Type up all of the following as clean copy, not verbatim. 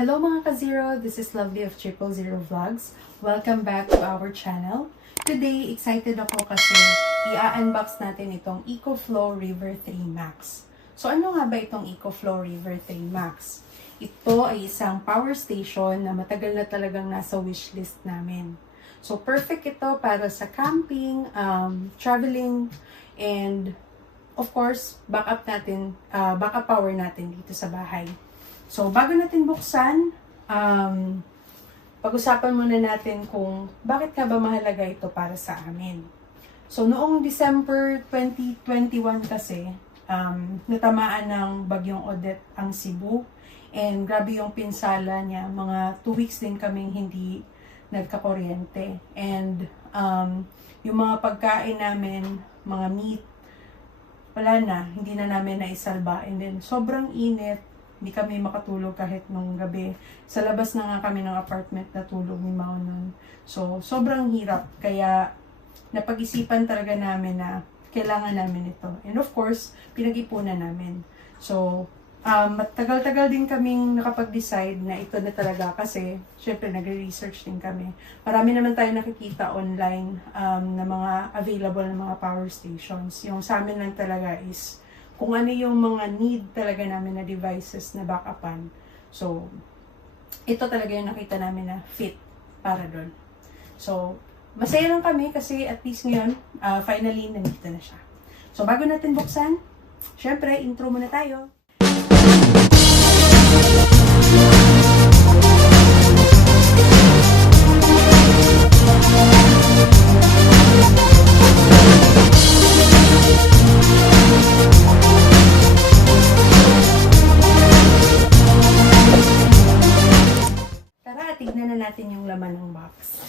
Hello mga ka-Zero! This is Lovely of 000 Vlogs. Welcome back to our channel. Today, excited ako kasi i-unbox natin itong EcoFlow River 3 Max. So ano nga ba itong EcoFlow River 3 Max? Ito ay isang power station na matagal na talagang nasa wishlist namin. So perfect ito para sa camping, traveling, and of course, backup power natin dito sa bahay. So, bago natin buksan, pag-usapan muna natin kung bakit ka ba mahalaga ito para sa amin. So, noong December 2021 kasi, natamaan ng bagyong Odette ang Cebu. And grabe yung pinsala niya. Mga 2 weeks din kaming hindi nagkakuryente. And yung mga pagkain namin, mga meat, wala na, hindi na namin naisalba. And then, sobrang init. Hindi kami makatulog kahit nung gabi. Sa labas na nga kami ng apartment na tulog ni Mao nun. So, sobrang hirap. Kaya, napag-isipan talaga namin na kailangan namin ito. And of course, pinag-ipunan namin. So, matagal-tagal din kaming nakapag-decide na ito na talaga kasi, syempre, nagre-research din kami. Marami naman tayo nakikita online na mga available na mga power stations. Yung sa amin lang talaga is kung ano yung mga need talaga namin na devices na backupan. So, ito talaga yung nakita namin na fit para doon. So, masaya lang kami kasi at least ngayon, finally, nandito na siya. So, bago natin buksan, syempre, intro muna tayo. Tignan na natin yung laman ng box.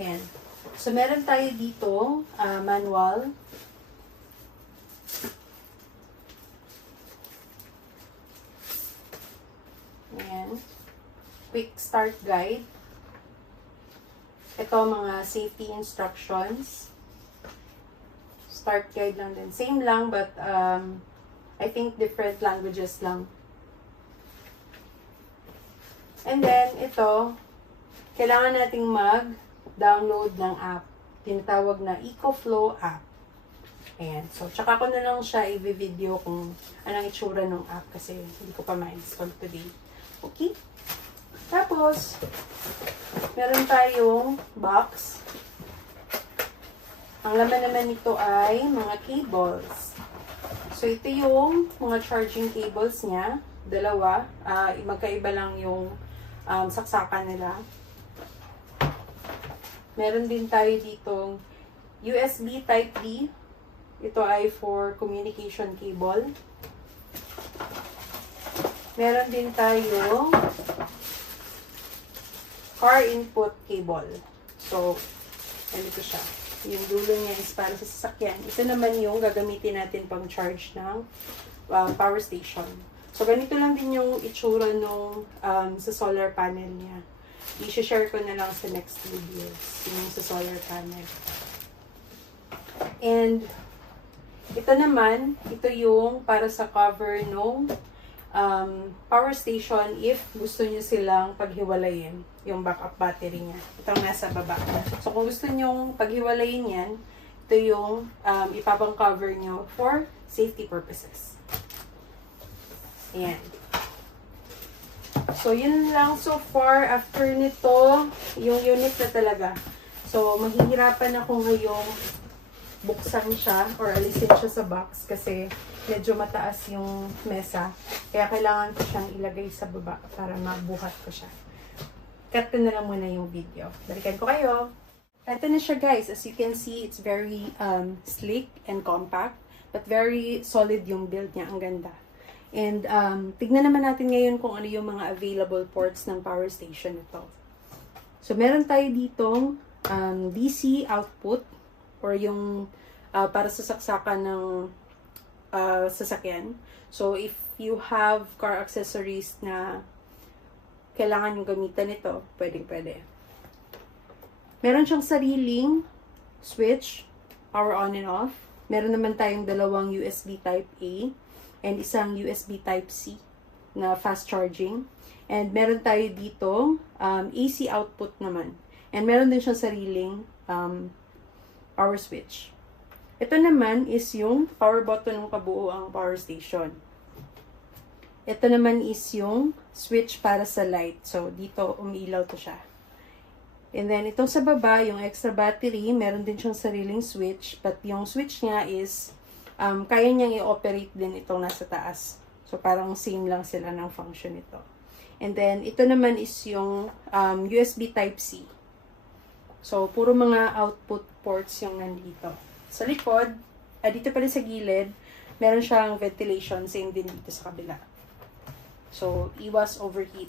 Ayan. So, meron tayo dito manual. Ayan. Quick start guide. Ito mga safety instructions. Start guide lang din. Same lang but I think different languages lang. And then, ito, kailangan nating mag-download ng app. Tinatawag na EcoFlow app. Ayan. So, tsaka ko na lang siya i-video kung anong itsura ng app kasi hindi ko pa ma-install today. Okay? Tapos, meron tayong box. Ang laman naman nito ay mga cables. So, ito yung mga charging cables niya. Dalawa. Magkaiba lang yung saksakan nila. Meron din tayo ditong USB Type-D. Ito ay for communication cable. Meron din tayong car input cable. So, ganito siya. Yung dulo niya is para sa sasakyan. Ito naman yung gagamitin natin pang charge ng power station. So, ganito lang din yung itsura nung sa solar panel niya. I-share ko na lang sa next video yung sa solar panel. And, ito naman, ito yung para sa cover nung power station if gusto nyo silang paghiwalayin yung backup battery niya. Itong nasa baba. So, kung gusto nyo paghiwalayin yan, ito yung ipapang cover nyo for safety purposes. Ayan. So, yun lang so far. After nito, yung unit na talaga. So, mahihirapan ako ngayong buksan siya or alisin siya sa box kasi medyo mataas yung mesa. Kaya kailangan ko siyang ilagay sa baba para mabuhat ko siya. Cut ko na lang muna yung video. Balikan ko kayo. Ito na siya guys. As you can see, it's very sleek and compact. But very solid yung build niya. Ang ganda. And tignan naman natin ngayon kung ano yung mga available ports ng power station nito. So meron tayo ditong DC output or yung para sa saksakan ng sasakyan. So, if you have car accessories na kailangan yung gamitan nito, pwede. Meron siyang sariling switch, power on and off. Meron naman tayong dalawang USB Type A and isang USB Type C na fast charging. And meron tayo dito AC output naman. And meron din siyang sariling power switch. Ito naman is yung power button ng kabuuang power station. Ito naman is yung switch para sa light. So, dito umiilaw to siya. And then, itong sa baba, yung extra battery, meron din siyang sariling switch. But yung switch niya is, kaya niyang i-operate din itong nasa taas. So, parang same lang sila ng function ito. And then, ito naman is yung USB Type-C. So, puro mga output ports yung nandito. Sa likod, dito pala sa gilid, meron siyang ventilation, same din dito sa kabila. So, iwas overheat.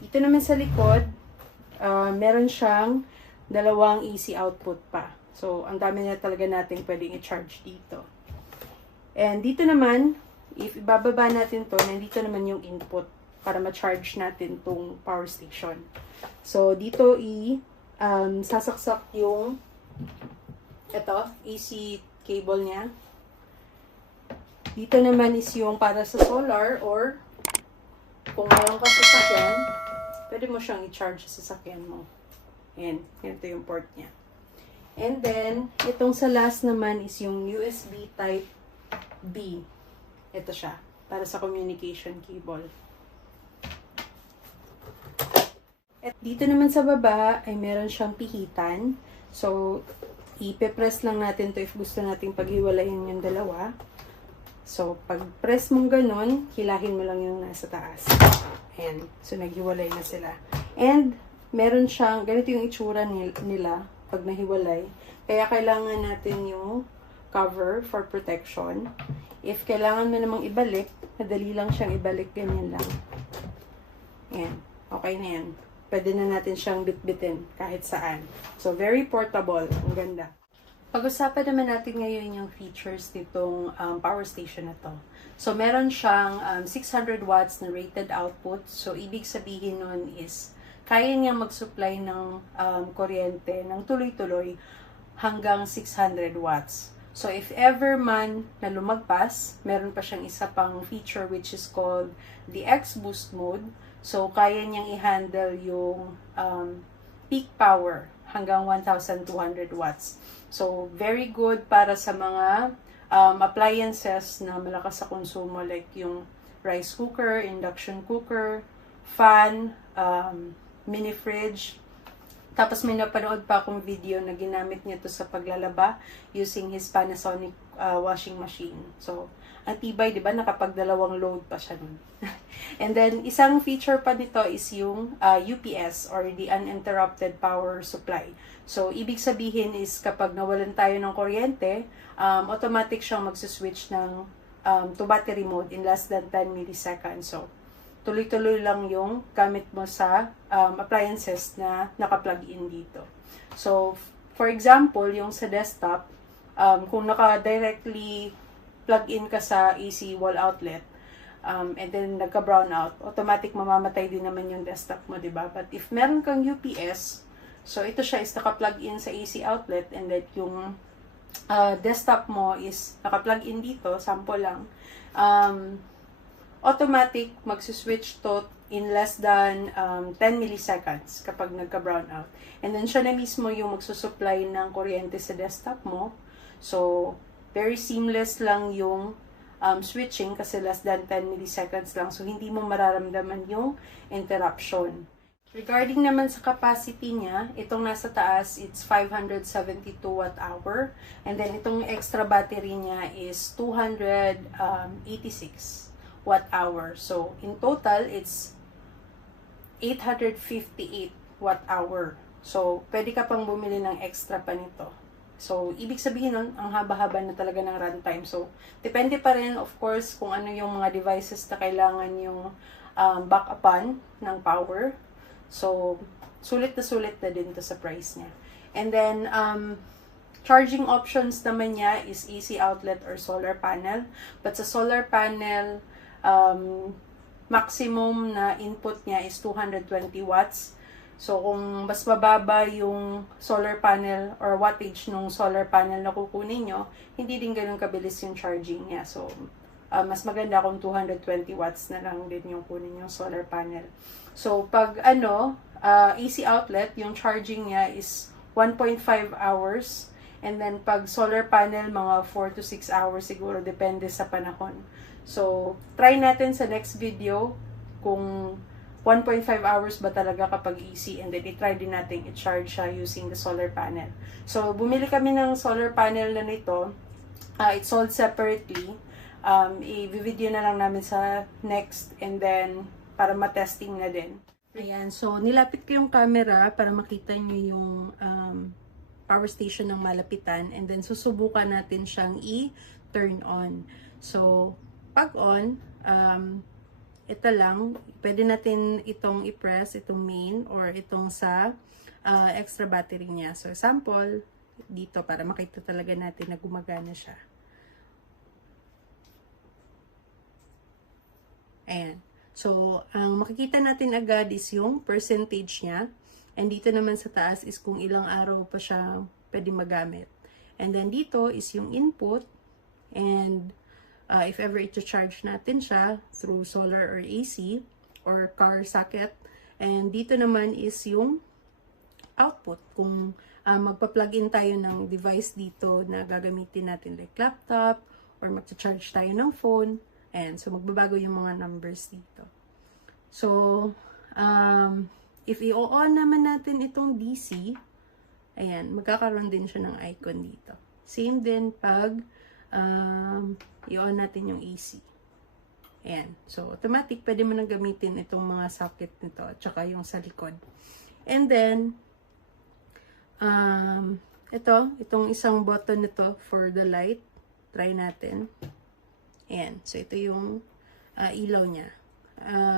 Dito naman sa likod, meron siyang dalawang AC output pa. So, ang dami na talaga natin pwedeng i-charge dito. And dito naman, if ibababa natin to, nandito naman yung input para ma-charge natin tong power station. So, dito sasaksak yung AC cable niya. Dito naman is yung para sa solar or kung mayroon ka sasakyan, pwede mo siyang i-charge sa sasakyan mo. Ayan, ito yung port niya. And then, itong sa last naman is yung USB Type B. Ito siya, para sa communication cable. At dito naman sa baba ay meron siyang pihitan. So, ipe-press lang natin to if gusto nating paghiwalayin yung dalawa. So, pag press mong ganun, hilahin mo lang yung nasa taas. Ayan. So, naghiwalay na sila. And, meron siyang, ganito yung itsura nila pag nahiwalay. Kaya kailangan natin yung cover for protection. If kailangan mo namang ibalik, madali lang siyang ibalik. Ganyan lang. Ayan. Okay na yan. Pwede na natin siyang bitbitin kahit saan. So, very portable. Ang ganda. Pag-usapan naman natin ngayon yung features nitong power station na to. So, meron siyang 600 watts na rated output. So, ibig sabihin nun is, kaya niya mag-supply ng kuryente ng tuloy-tuloy hanggang 600 watts. So, if ever man na lumagpas, meron pa siyang isa pang feature which is called the X-Boost mode. So, kaya niyang i-handle yung peak power hanggang 1,200 watts. So, very good para sa mga appliances na malakas sa konsumo like yung rice cooker, induction cooker, fan, mini fridge. Tapos may napanood pa akong video na ginamit niya to sa paglalaba using his Panasonic washing machine. So, ang tibay, di ba? Nakapagdalawang load pa siya nun. And then, isang feature pa dito is yung UPS or the uninterrupted power supply. So, ibig sabihin is kapag nawalan tayo ng kuryente, automatic siyang magsuswitch ng to battery mode in less than 10 milliseconds. So, tuloy-tuloy lang yung gamit mo sa appliances na naka-plug in dito. So, for example, yung sa desktop, kung naka-directly plug in ka sa AC wall outlet, and then nagka-brown out, automatic mamamatay din naman yung desktop mo, diba? But if meron kang UPS, so ito siya is naka-plug in sa AC outlet, and then yung desktop mo is naka-plug in dito, sample lang, automatic magsuswitch to in less than 10 milliseconds kapag nagka-brown out. And then siya na mismo yung magsusupply ng kuryente sa desktop mo. So, very seamless lang yung switching kasi less than 10 milliseconds lang. So, hindi mo mararamdaman yung interruption. Regarding naman sa capacity niya, itong nasa taas, it's 572 watt-hour. And then, itong extra battery niya is 286 watt-hour. So, in total, it's 858 watt-hour. So, pwede ka pang bumili ng extra pa nito. So, ibig sabihin nun, ang haba-haba na talaga ng runtime. So, depende pa rin, of course, kung ano yung mga devices na kailangan yung backupan ng power. So, sulit na din to sa price niya. And then, charging options naman niya is AC outlet or solar panel. But sa solar panel, maximum na input niya is 220 watts. So, kung mas mababa yung solar panel or wattage ng solar panel na kukunin nyo, hindi din ganun kabilis yung charging niya. So, mas maganda kung 220 watts na lang din yung kunin yung solar panel. So, pag AC outlet, yung charging niya is 1.5 hours. And then, pag solar panel, mga 4 to 6 hours siguro, depende sa panahon. So, try natin sa next video kung 1.5 hours ba talaga kapag AC, and then i-try din natin i-charge siya using the solar panel. So, bumili kami ng solar panel na nito. It's sold separately. I-video na lang namin sa next, and then para ma-testing na din. Ayan, so nilapit ko yung camera para makita nyo yung power station ng malapitan, and then susubukan natin siyang i-turn on. So, pag on, ito lang, pwede natin itong i-press, itong main, or itong sa extra battery niya. So, sample, dito, para makita talaga natin na gumagana siya. Ayan. So, ang makikita natin agad is yung percentage niya. And dito naman sa taas is kung ilang araw pa siya pwede magamit. And then dito is yung input. And if ever ito charge natin siya through solar or AC or car socket. And dito naman is yung output. Kung magpa-plug in tayo ng device dito na gagamitin natin like laptop or magcha-charge tayo ng phone. And so magbabago yung mga numbers dito. So, if i-on naman natin itong DC, ayan, magkakaroon din siya ng icon dito. Same din pag i-on natin yung AC. Ayan. So, automatic, pwede mo nang gamitin itong mga socket nito at saka yung sa likod. And then, itong isang button nito for the light. Try natin. Ayan. So, ito yung ilaw niya.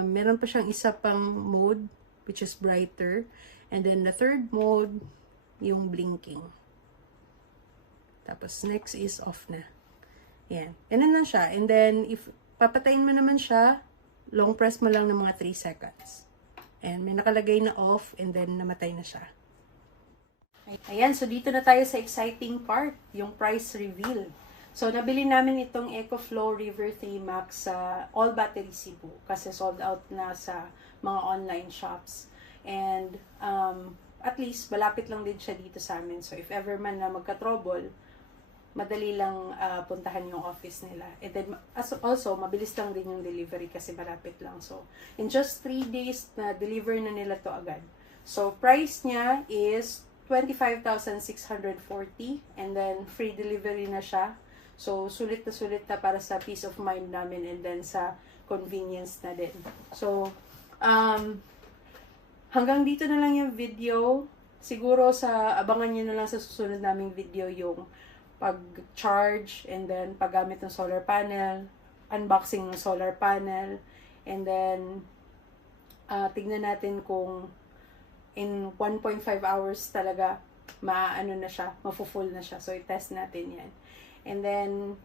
Meron pa siyang isa pang mode, which is brighter. And then, the third mode, yung blinking. Tapos, next is off na. Ayan. Ganun lang siya. And then, if papatayin mo naman siya, long press mo lang ng mga 3 seconds. And may nakalagay na off, and then namatay na siya. Ayan. So, dito na tayo sa exciting part, yung price reveal. So, nabili namin itong EcoFlow River 3 Max sa All Battery Cebu kasi sold out na sa mga online shops. And, at least, malapit lang din siya dito sa amin. So, if ever man na magka-trouble, madali lang puntahan yung office nila. And then, also, mabilis lang din yung delivery kasi malapit lang. So, in just 3 days, na deliver na nila to agad. So, price niya is 25,640 and then free delivery na siya. So, sulit na para sa peace of mind namin and then sa convenience na din. So, hanggang dito na lang yung video. Siguro abangan nyo na lang sa susunod naming video yung pag-charge and then paggamit ng solar panel, unboxing ng solar panel, and then tignan natin kung in 1.5 hours talaga mafu-full na siya. So, i-test natin yan. And then,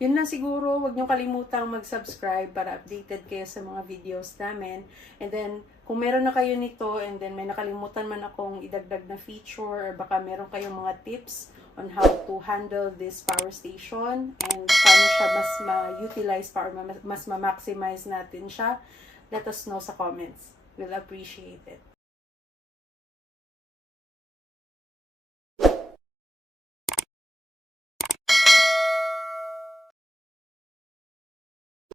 yun lang siguro, huwag niyong kalimutang mag-subscribe para updated kayo sa mga videos namin. And then, kung meron na kayo nito and then may nakalimutan man akong idagdag na feature or baka meron kayong mga tips on how to handle this power station and paano siya mas ma-utilize pa or mas ma-maximize natin siya, let us know sa comments. We'll appreciate it.